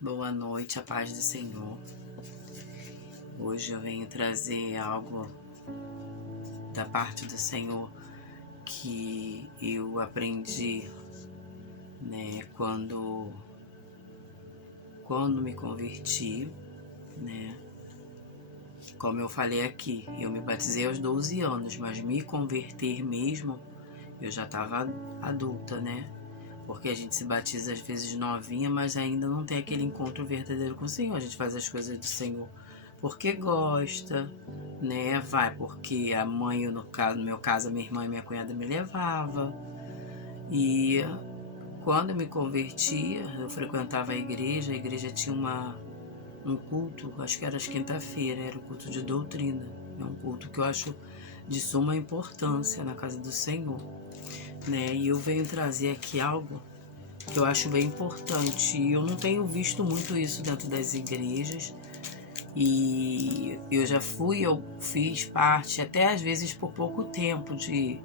Boa noite, a paz do Senhor. Hoje eu venho trazer algo da parte do Senhor que eu aprendi, né, quando me converti, né? Como eu falei aqui, eu me batizei aos 12 anos, mas me converter mesmo, eu já estava adulta, né? Porque a gente se batiza às vezes novinha, mas ainda não tem aquele encontro verdadeiro com o Senhor. A gente faz as coisas do Senhor porque gosta, né? Vai porque a mãe, no meu caso, a minha irmã e minha cunhada me levava. E quando eu me convertia, eu frequentava a igreja tinha um culto, acho que era às quinta-feira, era o culto de doutrina. É um culto que eu acho de suma importância na casa do Senhor, né? E eu venho trazer aqui algo que eu acho bem importante. E eu não tenho visto muito isso dentro das igrejas. E eu fiz parte, até às vezes por pouco tempo, de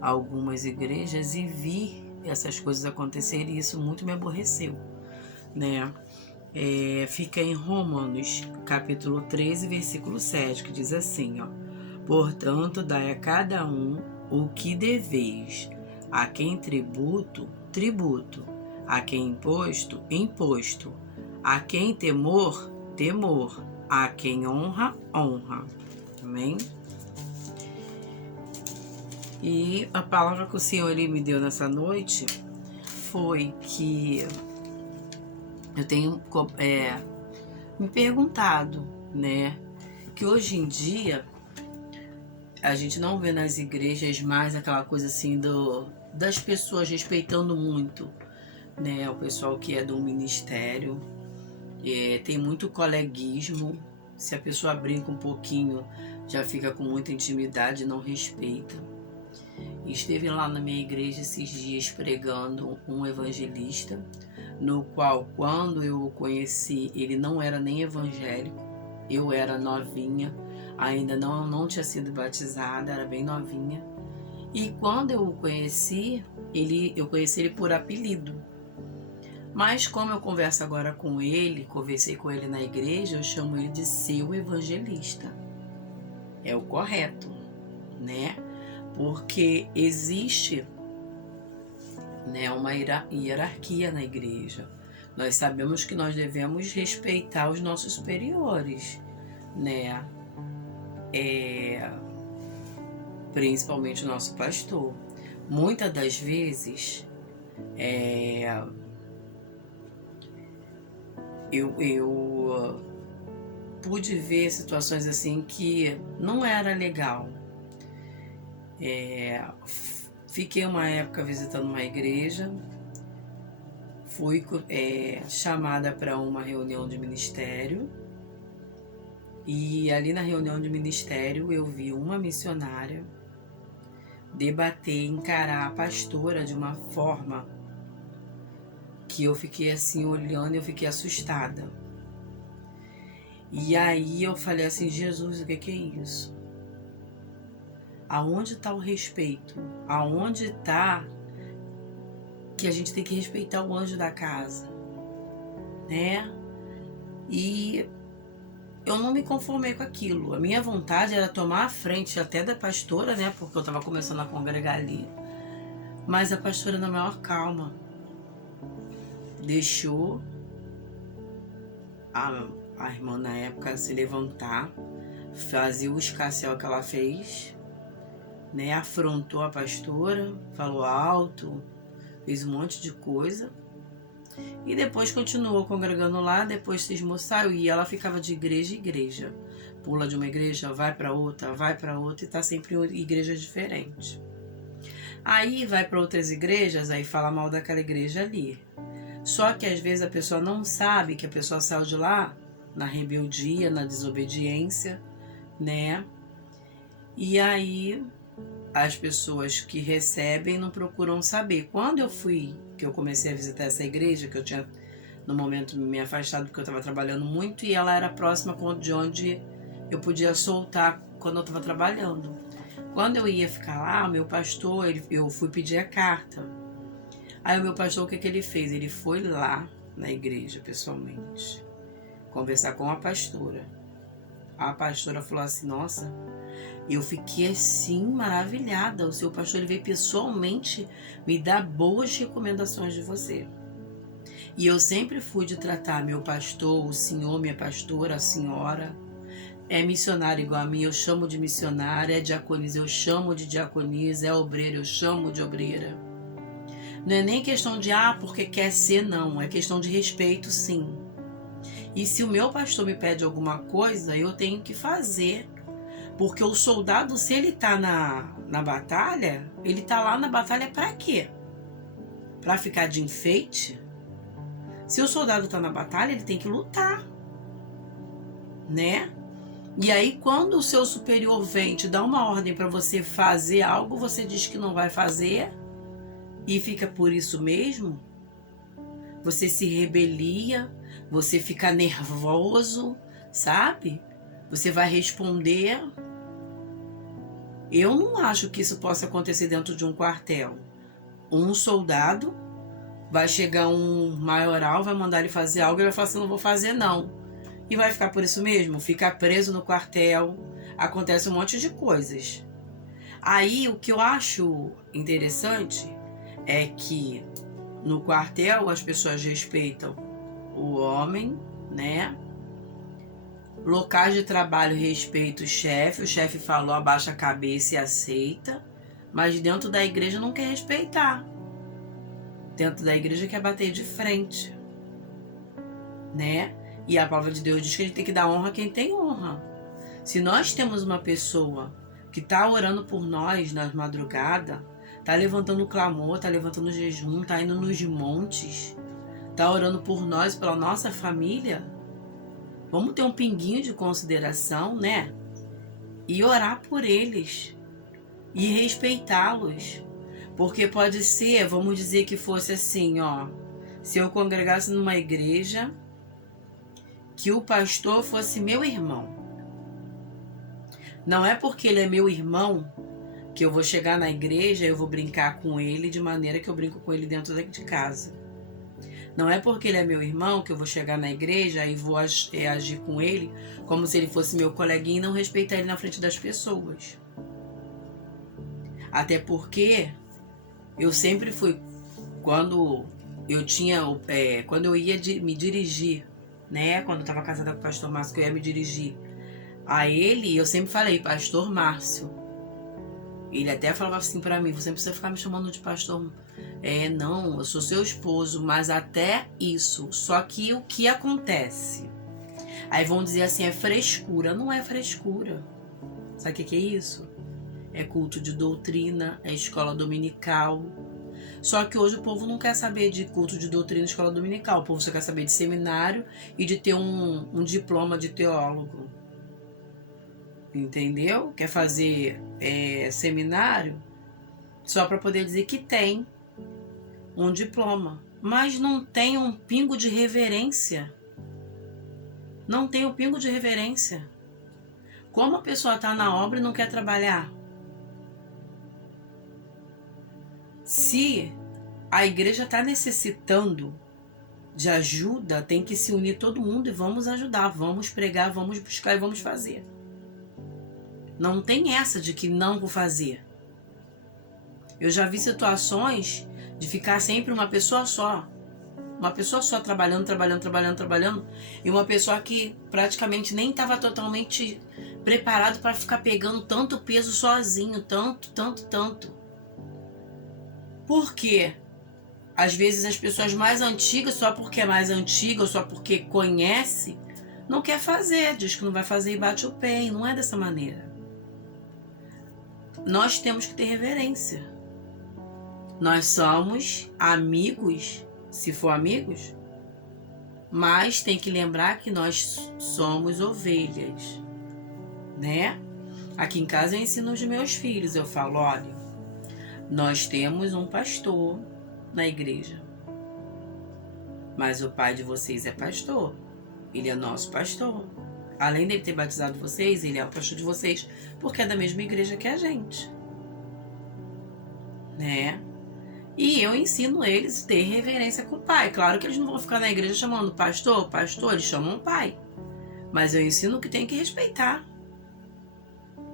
algumas igrejas e vi essas coisas acontecerem e isso muito me aborreceu, né? Fica em Romanos, capítulo 13, versículo 7, que diz assim, ó: portanto, dai a cada um o que deveis, a quem tributo, tributo, a quem imposto, imposto, a quem temor, temor, a quem honra, honra. Amém? E a palavra que o Senhor ele me deu nessa noite foi que eu tenho me perguntado, né, que hoje em dia a gente não vê nas igrejas mais aquela coisa assim das pessoas respeitando muito, né, o pessoal que é do ministério. Tem muito coleguismo. Se a pessoa brinca um pouquinho, já fica com muita intimidade e não respeita. Esteve lá na minha igreja esses dias pregando um evangelista, no qual, quando eu o conheci, ele não era nem evangélico. Eu era novinha, ainda não tinha sido batizada, era bem novinha. E quando eu o conheci, eu conheci ele por apelido. Mas como eu converso agora com ele, conversei com ele na igreja, eu chamo ele de seu evangelista. É o correto, né? Porque existe, né, uma hierarquia na igreja. Nós sabemos que nós devemos respeitar os nossos superiores, né? Principalmente o nosso pastor. Muitas das vezes, eu pude ver situações assim que não era legal. Fiquei uma época visitando uma igreja, fui chamada para uma reunião de ministério, e ali na reunião de ministério eu vi uma missionária debater, encarar a pastora de uma forma que eu fiquei assim olhando e eu fiquei assustada. E aí eu falei assim, Jesus, o que é isso? Aonde está o respeito? Aonde está que a gente tem que respeitar o anjo da casa, né? E eu não me conformei com aquilo. A minha vontade era tomar a frente até da pastora, né? Porque eu estava começando a congregar ali. Mas a pastora, na maior calma, deixou a irmã na época se levantar, fazer o escarcéu que ela fez, né? Afrontou a pastora, falou alto, fez um monte de coisa. E depois continuou congregando lá, depois cismou, saiu e ela ficava de igreja em igreja. Pula de uma igreja, vai para outra e tá sempre em igrejas diferentes. Aí vai para outras igrejas, aí fala mal daquela igreja ali. Só que às vezes a pessoa não sabe que a pessoa saiu de lá na rebeldia, na desobediência, né? E aí as pessoas que recebem não procuram saber. Quando que eu comecei a visitar essa igreja, que eu tinha no momento me afastado porque eu estava trabalhando muito, e ela era próxima de onde eu podia soltar quando eu estava trabalhando. Quando eu ia ficar lá, o meu pastor, eu fui pedir a carta. Aí o meu pastor, o que ele fez? Ele foi lá na igreja, pessoalmente. Conversar com a pastora. A pastora falou assim, nossa, eu fiquei assim maravilhada. O seu pastor, ele veio pessoalmente me dar boas recomendações de você. E eu sempre fui de tratar meu pastor, o senhor, minha pastora, a senhora. É missionário igual a mim, eu chamo de missionária. É diaconisa, eu chamo de diaconisa. É obreira, eu chamo de obreira. Não é nem questão de, porque quer ser, não. É questão de respeito, sim. E se o meu pastor me pede alguma coisa, eu tenho que fazer. Porque o soldado, se ele tá na batalha, ele tá lá na batalha para quê? Para ficar de enfeite? Se o soldado tá na batalha, ele tem que lutar, né? E aí, quando o seu superior vem te dá uma ordem para você fazer algo, você diz que não vai fazer e fica por isso mesmo. Você se rebelia, você fica nervoso, sabe? Você vai responder. Eu não acho que isso possa acontecer dentro de um quartel. Um soldado vai chegar um maioral, vai mandar ele fazer algo e ele vai falar assim, não vou fazer não. E vai ficar por isso mesmo, fica preso no quartel, acontece um monte de coisas. Aí o que eu acho interessante é que no quartel as pessoas respeitam o homem, né? Locais de trabalho respeita o chefe falou, abaixa a cabeça e aceita, mas dentro da igreja não quer respeitar. Dentro da igreja quer bater de frente, né? E a palavra de Deus diz que a gente tem que dar honra a quem tem honra. Se nós temos uma pessoa que está orando por nós nas madrugadas, está levantando clamor, está levantando jejum, está indo nos montes, está orando por nós, pela nossa família, vamos ter um pinguinho de consideração, né? E orar por eles. E respeitá-los. Porque pode ser, vamos dizer que fosse assim, se eu congregasse numa igreja, que o pastor fosse meu irmão. Não é porque ele é meu irmão que eu vou chegar na igreja e eu vou brincar com ele de maneira que eu brinco com ele dentro de casa. Não é porque ele é meu irmão que eu vou chegar na igreja e vou agir com ele como se ele fosse meu coleguinha e não respeitar ele na frente das pessoas. Até porque eu sempre fui, quando eu ia me dirigir, né? Quando eu estava casada com o pastor Márcio, que eu ia me dirigir a ele, eu sempre falei, pastor Márcio. Ele até falava assim pra mim, você não precisa ficar me chamando de pastor. Não, eu sou seu esposo, mas até isso. Só que o que acontece? Aí vão dizer assim, é frescura. Não é frescura. Sabe o que é isso? É culto de doutrina, é escola dominical. Só que hoje o povo não quer saber de culto de doutrina e escola dominical. O povo só quer saber de seminário e de ter um diploma de teólogo. Entendeu? Quer fazer seminário só para poder dizer que tem um diploma. Mas não tem um pingo de reverência. Não tem um pingo de reverência. Como a pessoa está na obra e não quer trabalhar? Se a igreja está necessitando de ajuda, tem que se unir todo mundo e vamos ajudar, vamos pregar, vamos buscar e vamos fazer. Não tem essa de que não vou fazer. Eu já vi situações de ficar sempre uma pessoa só. Uma pessoa só trabalhando, e uma pessoa que praticamente nem estava totalmente preparado para ficar pegando tanto peso sozinho, tanto. Por quê? Às vezes as pessoas mais antigas, só porque é mais antiga ou só porque conhece, não quer fazer, diz que não vai fazer e bate o pé, e não é dessa maneira. Nós temos que ter reverência. Nós somos amigos, se for amigos, mas tem que lembrar que nós somos ovelhas, né? Aqui em casa eu ensino os meus filhos, eu falo, olha, nós temos um pastor na igreja, mas o pai de vocês é pastor, ele é nosso pastor. Além dele ter batizado vocês, ele é o pastor de vocês, porque é da mesma igreja que a gente, né? E eu ensino eles a ter reverência com o pai. Claro que eles não vão ficar na igreja chamando pastor, pastor, eles chamam pai. Mas eu ensino que tem que respeitar.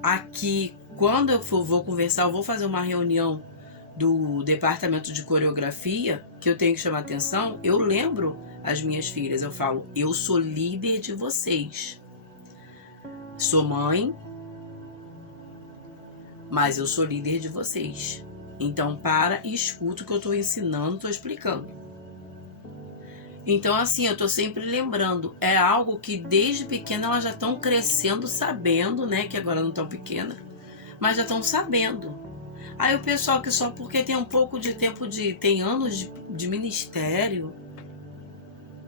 Aqui, quando eu vou conversar, eu vou fazer uma reunião do departamento de coreografia, que eu tenho que chamar atenção, eu lembro as minhas filhas, eu falo, eu sou líder de vocês. Sou mãe, mas eu sou líder de vocês. Então, para e escuta o que eu estou ensinando, estou explicando. Então, assim, eu estou sempre lembrando. É algo que desde pequena elas já estão crescendo, sabendo, né? Que agora não estão pequenas, mas já estão sabendo. Aí o pessoal que só porque tem um pouco de tempo, tem anos de ministério,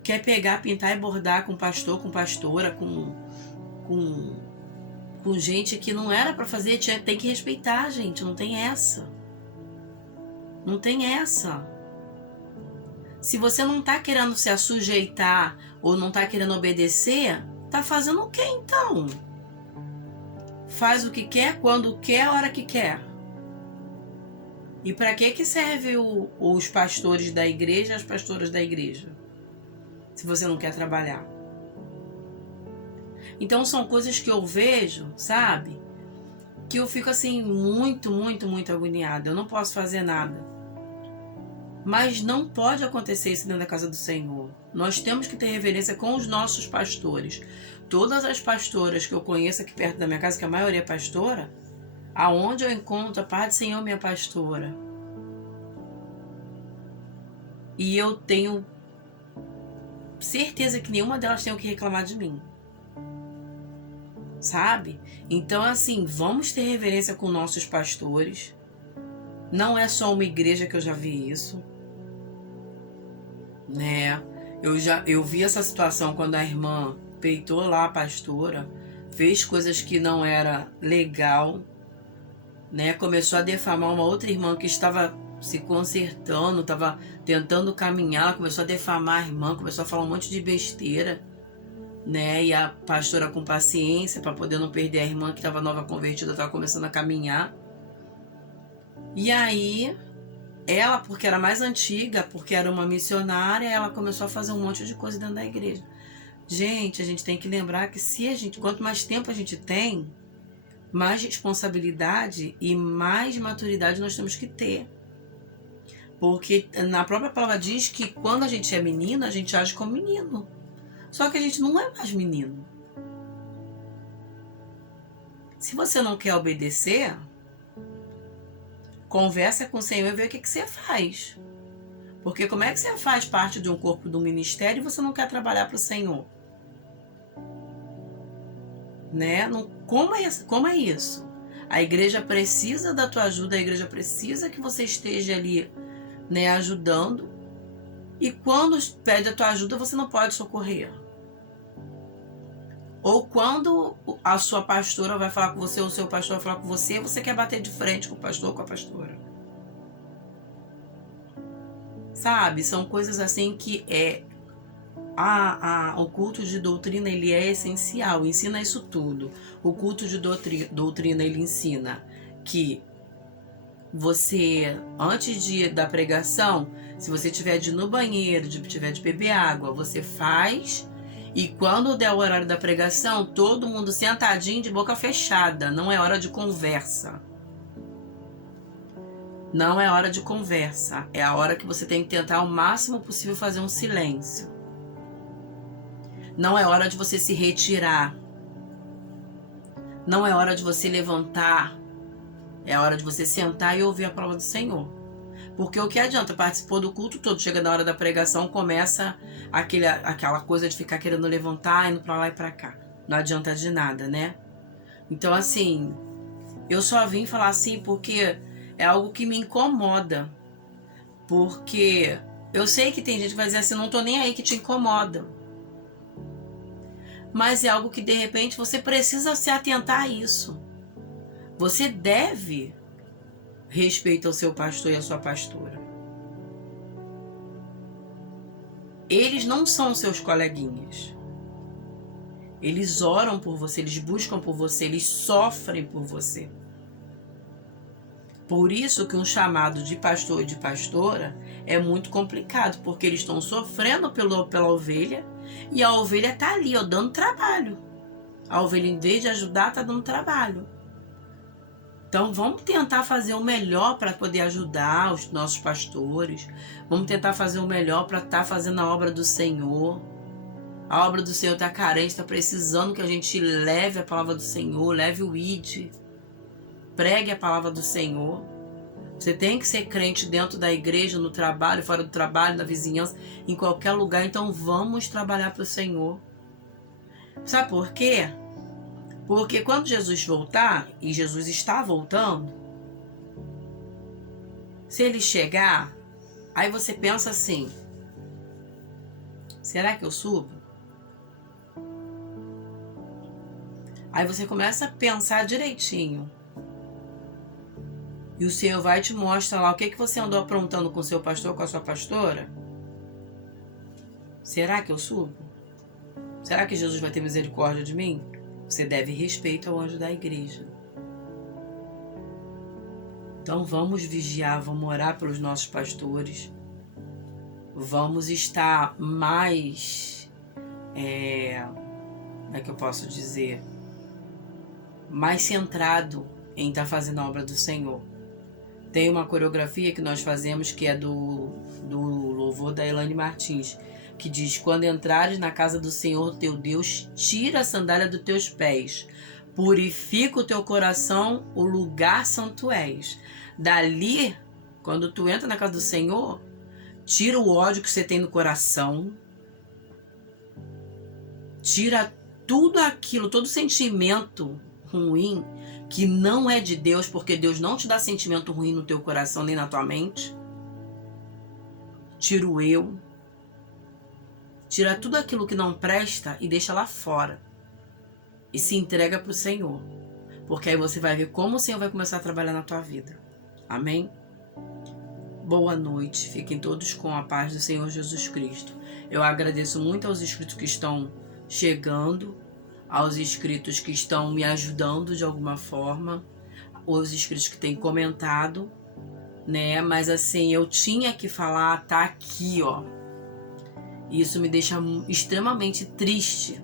quer pegar, pintar e bordar com pastor, com pastora, com gente que não era para fazer, tem que respeitar, gente, não tem essa. Não tem essa. Se você não tá querendo se assujeitar ou não tá querendo obedecer, tá fazendo o quê então? Faz o que quer, quando quer, a hora que quer. E para que serve os pastores da igreja e as pastoras da igreja? Se você não quer trabalhar. Então são coisas que eu vejo, sabe? Que eu fico assim muito, muito, muito agoniada. Eu não posso fazer nada. Mas não pode acontecer isso dentro da casa do Senhor. Nós temos que ter reverência com os nossos pastores. Todas as pastoras que eu conheço aqui perto da minha casa, que a maioria é pastora, aonde eu encontro a paz do Senhor, minha pastora. E eu tenho certeza que nenhuma delas tem o que reclamar de mim. Sabe? Então, assim, vamos ter reverência com nossos pastores. Não é só uma igreja que eu já vi isso. Né? Eu vi essa situação quando a irmã peitou lá a pastora, fez coisas que não era legal, né? Começou a defamar uma outra irmã que estava se consertando, estava tentando caminhar, ela começou a defamar a irmã, começou a falar um monte de besteira, né? E a pastora, com paciência para poder não perder a irmã que estava nova convertida, estava começando a caminhar. E aí ela, porque era mais antiga, porque era uma missionária, ela começou a fazer um monte de coisa dentro da igreja. Gente, a gente tem que lembrar que quanto mais tempo a gente tem, mais responsabilidade e mais maturidade nós temos que ter. Porque na própria palavra diz que quando a gente é menino, a gente age como menino. Só que a gente não é mais menino. Se você não quer obedecer, conversa com o Senhor e vê o que você faz. Porque como é que você faz parte de um corpo do ministério e você não quer trabalhar para o Senhor? Né? Como é isso? A igreja precisa da tua ajuda, a igreja precisa que você esteja ali, né, ajudando. E quando pede a tua ajuda, você não pode socorrer. Ou quando a sua pastora vai falar com você, ou o seu pastor vai falar com você, você quer bater de frente com o pastor ou com a pastora. Sabe? São coisas assim que o culto de doutrina, ele é essencial, ensina isso tudo. O culto de doutrina, ele ensina que você, antes da pregação, se você tiver de ir no banheiro, tiver de beber água, você faz. E quando der o horário da pregação, todo mundo sentadinho de boca fechada. Não é hora de conversa. Não é hora de conversa. É a hora que você tem que tentar o máximo possível fazer um silêncio. Não é hora de você se retirar. Não é hora de você levantar. É hora de você sentar e ouvir a palavra do Senhor. Porque o que adianta? Participou do culto todo, chega na hora da pregação, começa aquela coisa de ficar querendo levantar, indo pra lá e pra cá. Não adianta de nada, né? Então, assim, eu só vim falar assim porque é algo que me incomoda. Porque eu sei que tem gente que vai dizer assim, não tô nem aí, que te incomoda. Mas é algo que, de repente, você precisa se atentar a isso. Você deve respeitar o seu pastor e a sua pastora. Eles não são seus coleguinhas. Eles oram por você, eles buscam por você, eles sofrem por você. Por isso que um chamado de pastor e de pastora é muito complicado, porque eles estão sofrendo pela ovelha e a ovelha está ali, ó, dando trabalho. A ovelha, em vez de ajudar, está dando trabalho. Então vamos tentar fazer o melhor para poder ajudar os nossos pastores. Vamos tentar fazer o melhor para estar fazendo a obra do Senhor. A obra do Senhor está carente, está precisando que a gente leve a palavra do Senhor, leve o ID, pregue a palavra do Senhor. Você tem que ser crente dentro da igreja, no trabalho, fora do trabalho, na vizinhança, em qualquer lugar. Então vamos trabalhar para o Senhor. Sabe por quê? Porque quando Jesus voltar, e Jesus está voltando, se ele chegar, aí você pensa assim, será que eu subo? Aí você começa a pensar direitinho. E o Senhor vai te mostrar lá o que você andou aprontando com o seu pastor, com a sua pastora. Será que eu subo? Será que Jesus vai ter misericórdia de mim? Você deve respeito ao anjo da igreja. Então vamos vigiar, vamos orar pelos nossos pastores. Vamos estar mais, como é que eu posso dizer? Mais centrado em estar fazendo a obra do Senhor. Tem uma coreografia que nós fazemos que é do louvor da Elaine Martins, que diz: quando entrares na casa do Senhor teu Deus, tira a sandália dos teus pés, purifica o teu coração, o lugar santo és. Dali, quando tu entra na casa do Senhor, tira o ódio que você tem no coração, tira tudo aquilo, todo sentimento ruim que não é de Deus, porque Deus não te dá sentimento ruim no teu coração nem na tua mente. Tira o eu, tira tudo aquilo que não presta e deixa lá fora e se entrega para o Senhor, porque aí você vai ver como o Senhor vai começar a trabalhar na tua vida. Amém? Boa noite, fiquem todos com a paz do Senhor Jesus Cristo. Eu agradeço muito aos inscritos que estão chegando, aos inscritos que estão me ajudando de alguma forma, os inscritos que têm comentado, né? Mas assim, eu tinha que falar, tá aqui, ó. Isso me deixa extremamente triste.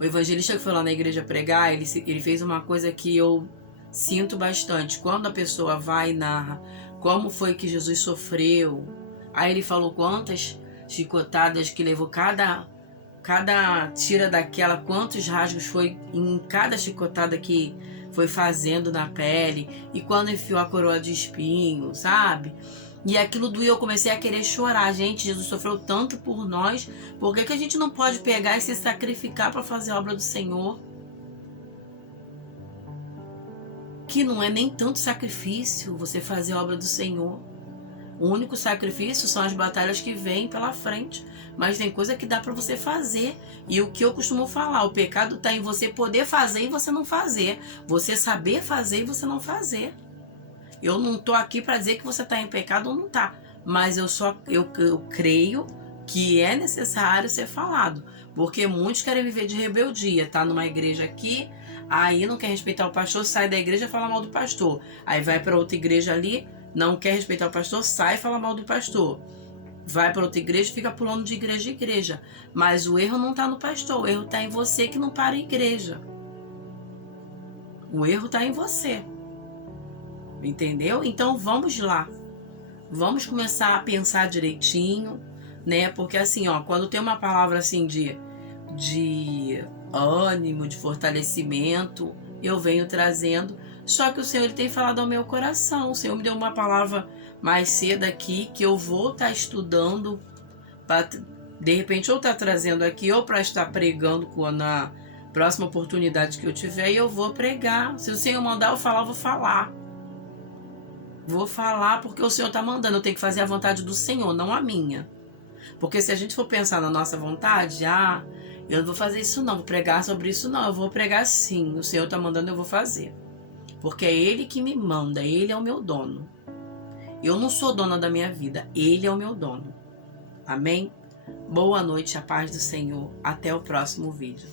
O evangelista que foi lá na igreja pregar, ele fez uma coisa que eu sinto bastante. Quando a pessoa vai e narra como foi que Jesus sofreu, aí ele falou quantas chicotadas que levou cada tira daquela, quantos rasgos foi em cada chicotada que foi fazendo na pele, e quando enfiou a coroa de espinho, sabe? E aquilo doeu, eu comecei a querer chorar. Gente, Jesus sofreu tanto por nós, por que a gente não pode pegar e se sacrificar para fazer a obra do Senhor? Que não é nem tanto sacrifício você fazer a obra do Senhor. O único sacrifício são as batalhas que vêm pela frente. Mas tem coisa que dá para você fazer. E o que eu costumo falar, o pecado está em você poder fazer e você não fazer. Você saber fazer e você não fazer. Eu não estou aqui para dizer que você está em pecado ou não está. Mas eu creio que é necessário ser falado. Porque muitos querem viver de rebeldia. Tá numa igreja aqui, aí não quer respeitar o pastor, sai da igreja e fala mal do pastor. Aí vai para outra igreja ali, não quer respeitar o pastor, sai e fala mal do pastor. Vai para outra igreja e fica pulando de igreja em igreja. Mas o erro não está no pastor, o erro está em você que não para a igreja. O erro está em você. Entendeu? Então vamos lá. Vamos começar a pensar direitinho, né? Porque assim, ó, quando tem uma palavra assim de ânimo, de fortalecimento, eu venho trazendo. Só que o Senhor, ele tem falado ao meu coração. O Senhor me deu uma palavra mais cedo aqui, que eu vou estar estudando, para de repente ou estar trazendo aqui, ou para estar pregando na próxima oportunidade que eu tiver, e eu vou pregar. Se o Senhor mandar eu falar, eu vou falar. Vou falar porque o Senhor está mandando. Eu tenho que fazer a vontade do Senhor, não a minha. Porque se a gente for pensar na nossa vontade, eu não vou fazer isso não, vou pregar sobre isso não, eu vou pregar sim. O Senhor está mandando, eu vou fazer. Porque é Ele que me manda, Ele é o meu dono. Eu não sou dona da minha vida, Ele é o meu dono. Amém? Boa noite, a paz do Senhor. Até o próximo vídeo.